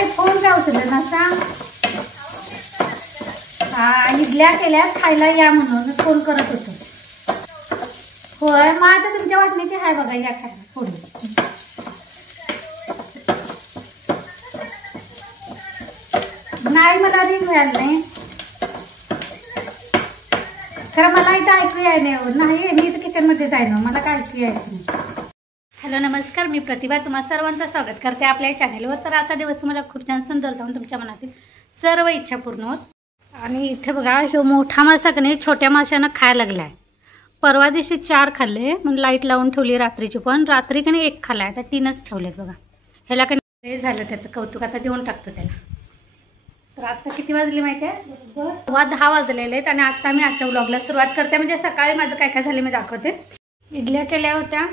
होय फोन काय उचलला ना सांग. हा इडल्या केल्या खायला या म्हणून फोन करत होतो. होय मग आता तुमच्या वाटणीची आहे बघा या खायला फोन. नाही मला रिंग मिळाली नाही खरं मला इथं ऐकू याय नाही. मी इथं किचनमध्ये जाईन मला काय ऐकू यायचं नाही. हॅलो नमस्कार मी प्रतिभा तुम्हा सर्वांचं स्वागत करते आपल्या चॅनेलवर. तर आजचा दिवस मला खूप छान सुंदर जाऊन तुमच्या मनातील सर्व इच्छा पूर्ण होत. आणि इथे बघा ह्यो मोठा मासा कने छोट्या माशांना खायला लागलाय. परवा दिवशी 4 खाल्ले म्हणून लाईट लावून ठेवली रात्रीची पण रात्री कने 1 खाल्लाय. आता 3च ठेवलेत बघा. ह्याला कने झालं त्याचं कौतुक आता देऊन टाकतो त्याला. तर आता किती वाजले माहिती आहे बरोबर 10 वाजलेले आहेत. आणि आता मी आजच्या व्लॉगला सुरुवात करते. म्हणजे सकाळी माझं काय काय झालं मी दाखवते. इडल्या केल्या होत्या.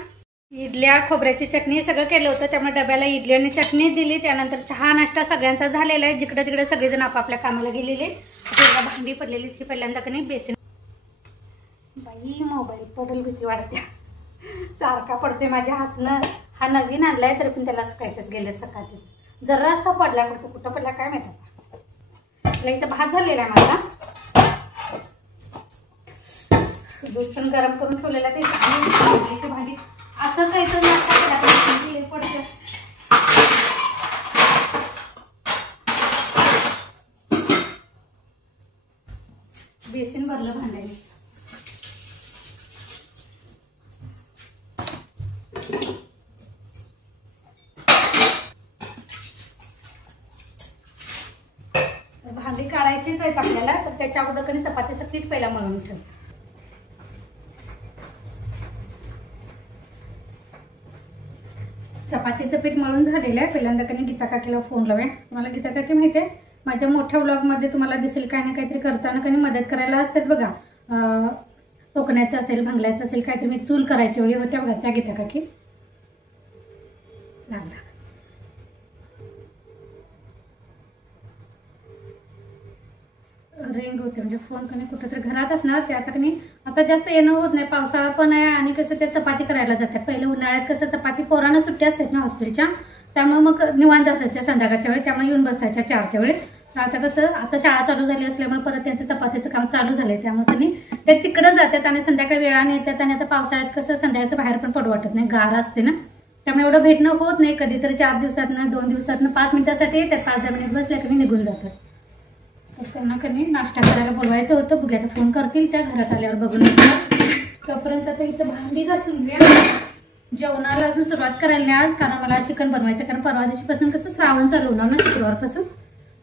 इडल्या खोबऱ्याची चटणी सगळं केलं होतं त्यामुळे डब्याला इडली आणि चटणी दिली. त्यानंतर चहा नाश्ता सगळ्यांचा झालेला आहे. जिकडे तिकडे सगळेजण आपापल्या कामाला गेलेले. भांडी पडलेली ती पहिल्यांदा कधी बेसिन बाई मोबाईल पडेल भीती वाटते. सारखा पडते माझ्या हातनं. हा नवीन आणलाय तरी पण त्याला स्क्रॅचेस गेले सकाळी. जरासा पडला फक्त कुठं पडला काय माहिती. इथं भात झालेला आहे माझा. दूध पण गरम करून ठेवलेला ते भांडी असं काही तर नाश्ता पडते. बेसिन भरलं भांड्याने. भांडी काढायचीच आहेत आपल्याला. तर त्याच्या अगोदर कधी चपातीचं पीठ पहिला मळून ठेव. चपातीचं पीठ मळून झालेलं आहे. पहिल्यांदा कधी गीता काकीला फोन लावूया. तुम्हाला गीता काकी माहिती आहे माझ्या मोठ्या व्लॉगमध्ये तुम्हाला दिसेल काही ना काहीतरी करताना कधी मदत करायला असतात बघा. टोकण्याचं असेल भांगल्याचं असेल काहीतरी मी चूल करायची वेळी होत्या बघा त्या गीता काकी लागला. रिंग होते म्हणजे फोन कधी कुठेतरी घरात असणार ते. आता कधी आता जास्त येणं होत नाही पावसाळा पण आहे. आणि कसं त्या चपाती करायला जातात. पहिले उन्हाळ्यात कसं चपाती पोरांना सुट्टी असतात ना हॉस्टेलच्या त्यामुळे मग निवांत असायच्या संध्याकाळच्या वेळी त्यामुळे येऊन बसायच्या 4च्या वेळी. आता कसं आता शाळा चालू झाली असल्यामुळे परत त्यांचं चपातीचं काम चालू झालंय त्यामुळे त्यांनी ते तिकडं जातात आणि संध्याकाळी वेळाने येतात. आणि आता पावसाळ्यात कसं संध्याकाळचं बाहेर पण पडू वाटत नाही गार असते ना त्यामुळे एवढं भेटणं होत नाही. कधीतरी 4 दिवसातनं 2 दिवसातनं 5 मिनिटासाठी येतात. 5-10 मिनिट बसल्या कधी निघून जातात. तर त्यांना कधी नाश्ता करायला बोलवायचं होतं. बघूया आता फोन करतील त्या घरात आल्यावर बघून. तोपर्यंत आता इथं भांडी घासून घ्या. जेवणाला अजून सुरुवात करायला नाही आज कारण मला चिकन बनवायचं. कारण परवा दिवशीपासून कसं श्रावण चालू होणार ना शुक्रवारपासून.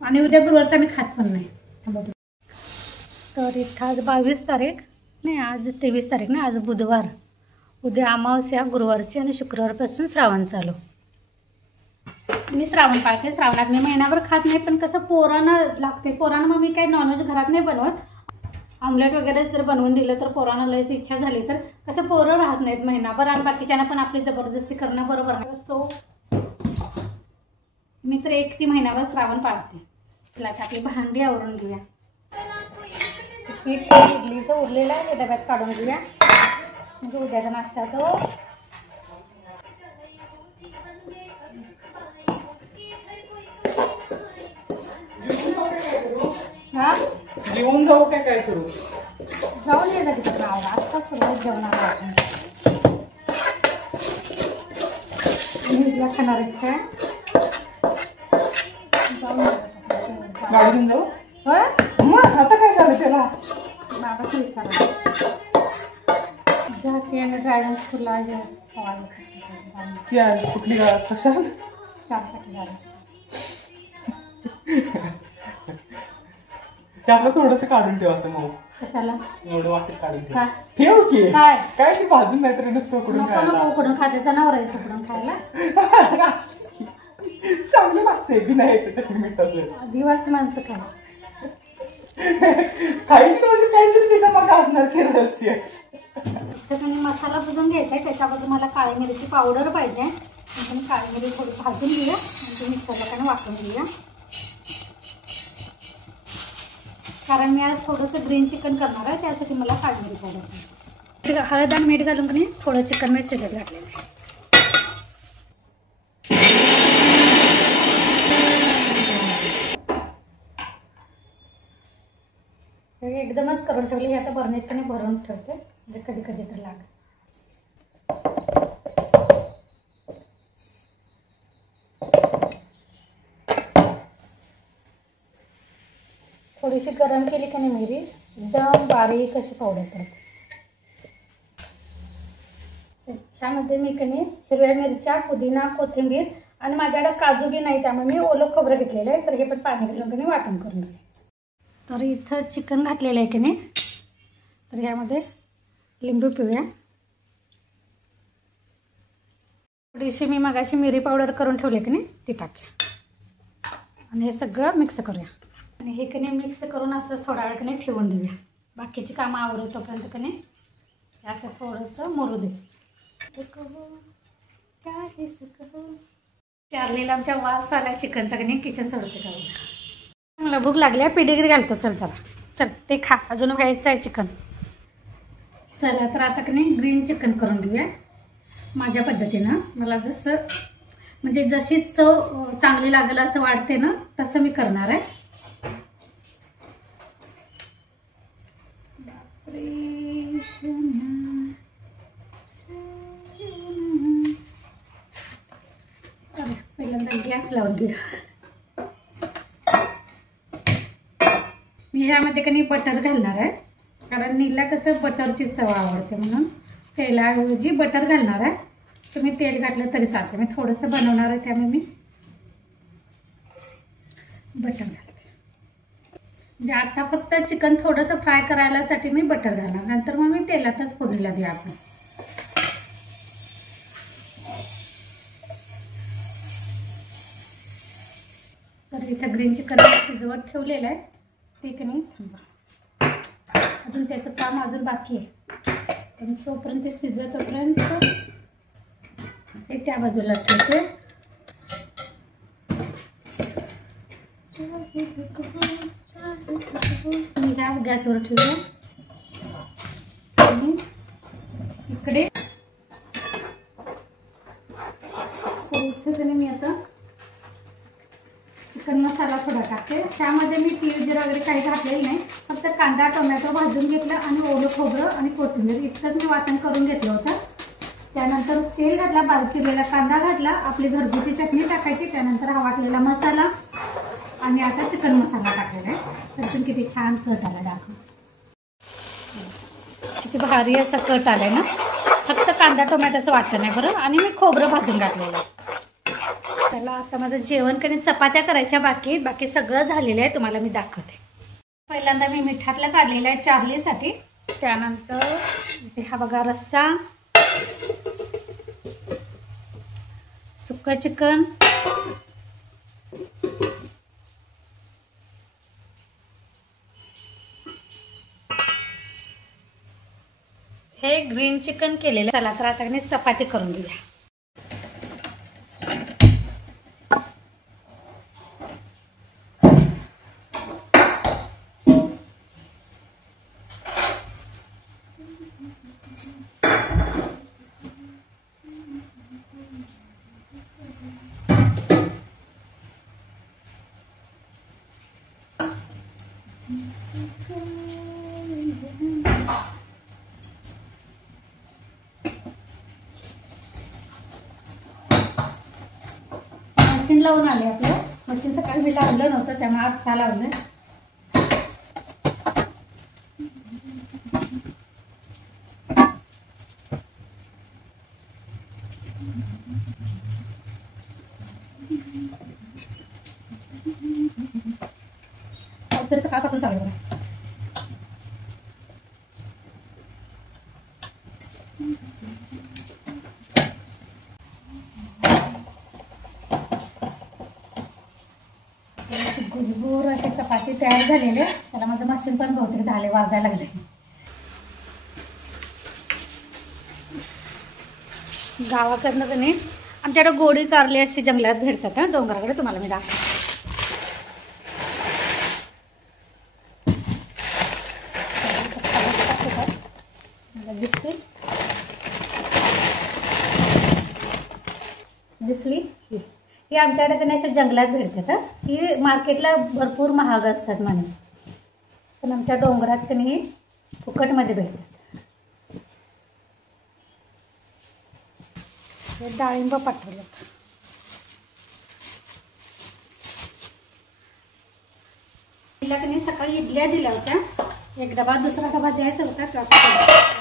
आणि उद्या गुरुवारचा मी खात पण नाही. तर इथं आज 22 तारीख नाही आज 23 तारीख ना. आज बुधवार. उद्या अमावस्या गुरुवारची आणि शुक्रवारपासून श्रावण चालू. मी श्रावण पाळते. श्रावणात मी महिनाभर खात नाही पण कसं पोरांना लागते. पोरांना मग मी काही नॉनव्हेज घरात नाही बनवत. ऑमलेट वगैरे जर बनवून दिलं तर पोरांना लयची इच्छा झाली तर कसं पोरं राहत नाहीत महिनाभर आणि बाकीच्यांना पण आपली जबरदस्ती करणं बरोबर नाही. सो मी तर एकटी महिनाभर श्रावण पाळते. तिला आपली भांडी आवरून घेऊया. पीठ इडलीचं उरलेलं आहे ते डब्यात काढून घेऊया म्हणजे उद्याचा नाश्ता तो. हा जेवण जाऊ काय करू जाऊन ये तिकडे गावाला. आत्ता सुरुवात जेवणाला. इडल्या खाणार आहेस काय गाडून जाऊ. होय मग आता काय झालं त्याला बाबाचं विचार जाते आणि ड्रायव्हिंग स्कूलला कुठली गावात कशा 4 चाकी गाडी. त्यातलं थोडंसं काढून ठेव असं मग कशाला एवढं वाटत काढून काय ठेव की काय काय की भाजून नाही तरी नुसतं उकडून खायला. उकडून खाते जनावर आहे उकडून खायला चांगलं लागतंय बिना यायचं चटणी मिठाचं. आदिवासी माणसं काय काहीतरी काहीतरी त्याच्या मागे असणार की रहस्य. तर तुम्ही मसाला भुजून घ्यायचा आहे. त्याच्याबद्दल मला काळी मिरची पावडर पाहिजे. तुम्ही काळी मिरी थोडी भाजून घेऊया आणि ते मिक्सरला काय वाटून घेऊया. कारण मी आज थोडंसं ग्रीन चिकन करणार आहे त्यासाठी मला काळी मिरी पावडर. हळद आणि मीठ घालून की थोडं चिकन मी शिजत घातलेलं आहे. एकदमच करून ठेवले. हे आता बर्नीतने भरून ठेवते म्हणजे कधी कधी तर लागेल. थोडीशी गरम केली की नाही मिरी एकदम बारीक अशी पावडर करते. त्यामध्ये मी की नाही हिरव्या मिरच्या, पुदिना, कोथिंबीर आणि माझ्याकडे काजू बी नाही त्यामुळे मी ओलं खोबरं घेतलेलं आहे. तर हे पण पाणी घालून की नाही वाटण करून घेऊ. तर इथं चिकन घातलेलं आहे की नाही. तर ह्यामध्ये लिंबू पिळूया. थोडीशी मी मगाशी मिरी पावडर करून ठेवले की नाही ती टाकूया आणि हे सगळं मिक्स करूया. आणि हे की नाही मिक्स करून असं थोडा वेळ की नाही ठेवून देऊया. बाकीची कामं आवरत तोपर्यंत की नाही असं थोडंसं मुरू दे. चार्लीला आमच्या वास आला चिकनचा की नाही किचन सोडते का. मला भूक लागली आहे. पेडिग्री घालतो. चल चला चल ते खा. अजून व्हायचं आहे चिकन. चला तर आता की नाही ग्रीन चिकन करून घेऊया माझ्या पद्धतीनं. मला जसं म्हणजे जशी चव चांगली लागेल असं वाटते ना तसं मी करणार आहे. पहिल्यांदा गॅस लावून घेऊया. मी ह्यामध्ये काही बटर घालणार आहे कारण नीला कसं बटरची चव आवडते म्हणून तेलाऐवजी बटर घालणार आहे. तुम्ही तेल घातलं तरी चालते. मी थोडंसं बनवणार आहे त्यामुळे मी बटर घालते. म्हणजे आता फक्त चिकन थोडंसं फ्राय करायलासाठी मी बटर घालणार. नंतर मग मी तेलातच फोडणीला देऊ आपण. तर इथं ग्रीन चिकन शिजवत ठेवलेलं आहे ते की नाही थांबा. अजून त्याचं काम अजून बाकी आहे. पण तोपर्यंत ते शिजतोपर्यंत ते त्या बाजूला ठेवते. मी ह्या गॅसवर ठेवते आणि इकडे मी आता चिकन मसाला थोडा टाकते. त्यामध्ये मी तीळ जिरा वगैरे काही घातलेलं नाही. फक्त कांदा टोमॅटो भाजून घेतला आणि ओलं खोबरं आणि कोथिंबीर इतकंच मी वाटण करून घेतलं होतं. त्यानंतर तेल घातला, बारीक चिरलेला कांदा घातला, आपली घरगुती चटणी टाकायची, त्यानंतर हा वाटलेला मसाला आणि आता चिकन मसाला टाकायला आहे. तर किती छान कट आला दाखव. किती भारी असा कट आलाय ना. फक्त कांदा टोमॅटोचं वाटण आहे बरं. आणि मी खोबरं भाजून घातलेलं आहे. त्याला आता माझं जेवण कधी चपात्या करायच्या बाकी सगळं झालेलं आहे. तुम्हाला मी दाखवते. पहिल्यांदा मी मिठातलं काढलेलं आहे चार्लीसाठी. त्यानंतर इथे हा बघा रस्सा, सुक्कं चिकन, हे ग्रीन चिकन केलेलं. चला तर आता चपाती करून घेऊया. मशीन लावून आले. आपलं मशीन सकाळी मी लावलं नव्हतं त्यामुळे आत्ता लावलं. पाऊस सकाळपासून चालू आहे. भुजबूर अशी चपाती तयार झालेली आहे. त्याला माझं मशीन पण बहुतेक झाले, वाजायला लागले. गावाकडनं कधी आमच्याकडे गोडी कारली अशी जंगलात भेटतात. डोंगराकडे तुम्हाला मी दाखवते. दिसली ही आमच्याकडे अशा जंगलात भेटतात. ही मार्केटला भरपूर महाग असतात म्हणे. पण आमच्या डोंगरात की नाही फुकटमध्ये भेटतात. हे डाळिंब पाठवलेत. तिला की नाही सकाळी इडल्या दिल्या होत्या. एक डबा दुसरा डबा द्यायचा होता.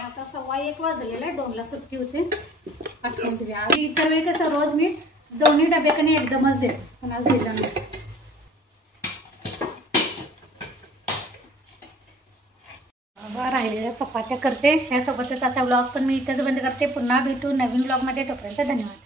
आता 1:15 वाजलेला आहे. 2ला सुट्टी होते. पाठवून दिली. आणि इतर वेळी कसं रोज मी दोन्ही डब्याकडे एकदमच देते, पण आज दिला नाही. राहिलेल्या चपात्या करते. ह्यासोबतच आता व्लॉग पण मी इथेच बंद करते. पुन्हा भेटू नवीन व्लॉगमध्ये. तोपर्यंत धन्यवाद.